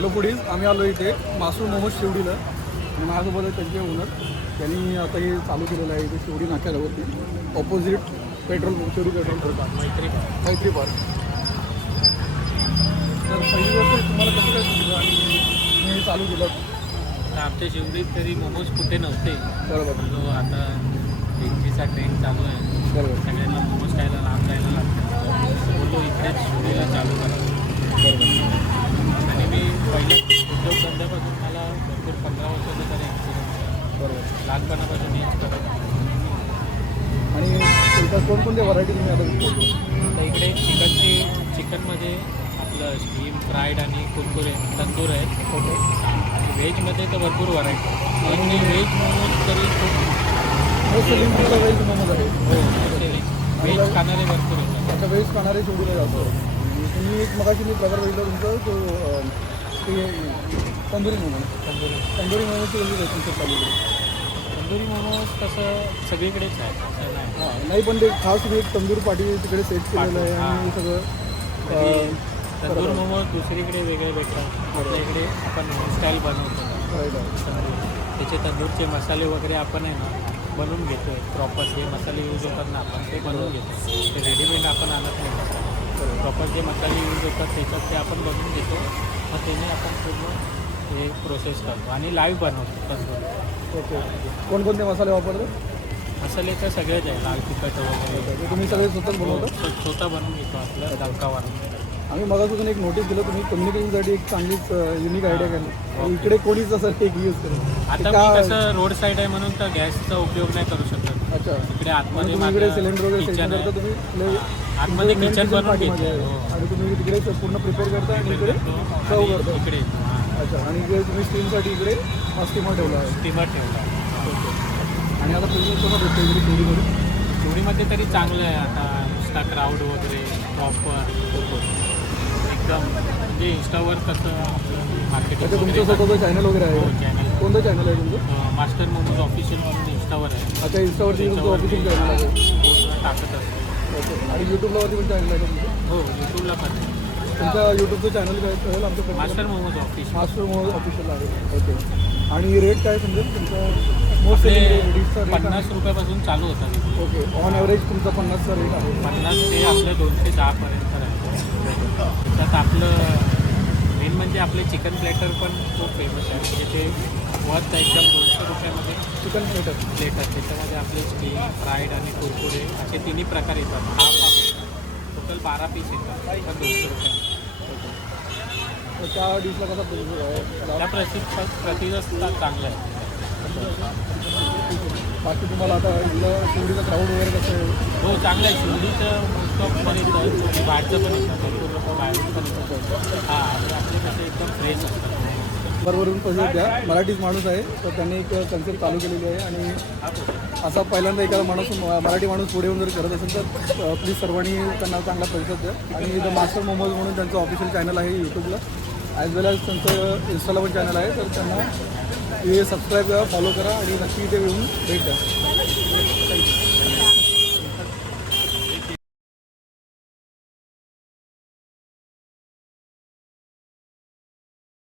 Hello foodies, आम्ही आलो इथे मासूर मोमोज शिवडीला आणि माझ्यासोबत आहे त्यांचे ओनर. त्यांनी आता हे चालू केलेलं आहे इथे शिवडी नाक्यावरती opposite petrol petrol park Maitri park. तर पहिली गोष्ट तुम्हाला कसं काय समजा आणि तुम्ही हे चालू केलं? तर आमच्या शिवडीत तरी मोमोज कुठे नव्हते. बरोबर म्हणलो आता डेंगीचा ट्रेंड चालू आहे, बरोबर सगळ्यांना मोमोज खायला लांब जायला लागतं. बोललो इकडेच शिवडीला चालू करा. बरोबर. आणि मी पहिले उद्योगधंद्यापासून मला भरपूर 15 वर्षाचा तरी एक्सपिरियन्स. बरोबर. लहानपणापासून हेच करत आहे. आणि तुमच्या कोणकोणत्या व्हरायटी तुम्ही आता विकतो? तर इकडे चिकनमध्ये आपलं स्टीम फ्राईड आणि कुरकुरे तंदूर आहेत. ओके. आणि व्हेजमध्ये तर भरपूर व्हरायटी. आणि व्हेज मोमोज तरी खूप सेलिंग तुमचा व्हेज मोमोज आहे. व्हेज खाणारे भरपूर आहेत. आता व्हेज खाणारे शिवडीला जातो. तुम्ही एक मगाशी मी प्रकार बघितला तुमचं तो ते तंदुरी मोमोज. तंदुरी मोमोजची वेगळी कन्सेप्ट चालू आहे. तंदुरी मोमोज तसं सगळीकडेच आहे असं नाही. हां, नाही पण ते खास तुम्ही एक तंदूर पाठी तिकडे सेट केलेलं आहे आणि सगळं तंदूर मोमोज दुसरीकडे वेगळे भेटतात. आपल्या इकडे आपण होम स्टाईल बनवतो तंदूर. त्याचे तंदूरचे मसाले वगैरे आपण आहे ना बनवून घेतो आहे. प्रॉपर जे मसाले यूज होतात ना आपण ते बनवून घेतो. ते रेडीमेड आपण आणत नाही. प्रॉपर जे मसाले यूज होतात त्याच्यात ते आपण बनवून घेतो. मग त्याने आपण पूर्ण हे प्रोसेस करतो आणि लाईव्ह बनवतो तंदूर. ओके. कोणकोणते मसाले वापरतो? मसाले तर सगळेच आहे, लाल तिखट वगैरे ते तुम्ही सगळे स्वतःच बनवतो? स्वतः बनवून घेतो आपल्या दणकावर. आम्ही मगापासून एक नोटीस दिलं, तुम्ही कम्युनिकेशनसाठी एक चांगलीच युनिक आयडिया केली. इकडे कोणीच असं एक यूज करेल. आता मी कसं रोड साईड आहे म्हणून तर गॅसचा उपयोग नाही करू शकत. अच्छा. इकडे आतमध्ये तुम्ही इकडे माझं सिलेंडर वगैरे किचन सेशन आहे. करता तुम्ही आतमध्ये किचन बनवून पाठीमध्ये आहे. घेतो. आणि तुम्ही तिकडे पूर्ण प्रिपेअर करता आणि इकडे सर्व करता. इकडे अच्छा. आणि इकडे तुम्ही स्टीमसाठी इकडे स्टीमर ठेवला आहे. स्टीमर ठेवला. ओके. आणि आता बिझनेस कसा भेटतो इकडे शिवडीमध्ये? शिवडीमध्ये तरी चांगलं आहे. आता नुसता क्राऊड वगैरे प्रॉपर एकदम म्हणजे इंस्टावर कसं आपलं मार्केटिंग. अच्छा, तुमचं स्वतःचं चॅनल वगैरे आहे? चॅनल कोणतं चॅनल आहे तुमचं? मास्टर मोमोज ऑफिशियल म्हणून इंस्टावर आहे. अच्छा, इंस्टावरती तुमचं ऑफिशियल चॅनल आहे? पूर्ण टाकत असतो. ओके. आणि यूट्यूबलावरती पण चॅनल आहे का तुमचं? हो, यूट्यूबला पण तुमच्या यूट्यूबचं चॅनल काय कळेल आमचं? Master momos official. Master momos official आहे. ओके. आणि रेट काय समजेल तुमचं? मोस्ट डिशचा रेट 50 रुपयापासून चालू होतात. ओके. ऑन ॲव्हरेज तुमचा 50चा रेट आहे? 50 ते आपलं 210 पर्यंत आहे. त्यात आपलं मेन म्हणजे आपले चिकन प्लेटर पण खूप फेमस आहे. म्हणजे ते वर्थ एकदम 200 रुपयामध्ये चिकन प्लेटर प्लेटर. त्याच्यामध्ये आपले स्टीम फ्राईड आणि कुरकुरे असे तिन्ही प्रकार येतात. हाफ टोटल 12 पीस येतात. तर 200 रुपये. तर त्या डिशला कसा त्या प्रतिसाद चांगला आहे. बाकी तुम्हाला आता इथलं शिवडीचा क्राऊड वगैरे कसं आहे? हो, चांगलं आहे. शिवडीचं मोस्ट ऑफ पण येतं आणि बाहेरचं पण येतं. भरपूर लोक बाहेरून पण येतात. हां, आणि आपले कसे एकदम फ्रेश असतात. बरोबरून पहिले द्या. मराठीच माणूस आहे तर त्यांनी एक कन्सेप्ट चालू केलेली आहे. आणि असा पहिल्यांदा एखादा माणूस मराठी माणूस पुढे येऊन जर करत असेल तर प्लीज सर्वांनी त्यांना चांगला प्रतिसाद द्या. आणि द मास्टर मोमोज म्हणून त्यांचं ऑफिशियल चॅनल आहे यूट्यूबला, ॲज वेल ॲज त्यांचं इन्स्टाला पण चॅनल आहे. तर त्यांना हे सबस्क्राईब करा, फॉलो करा आणि नक्की इथे येऊन भेट द्या.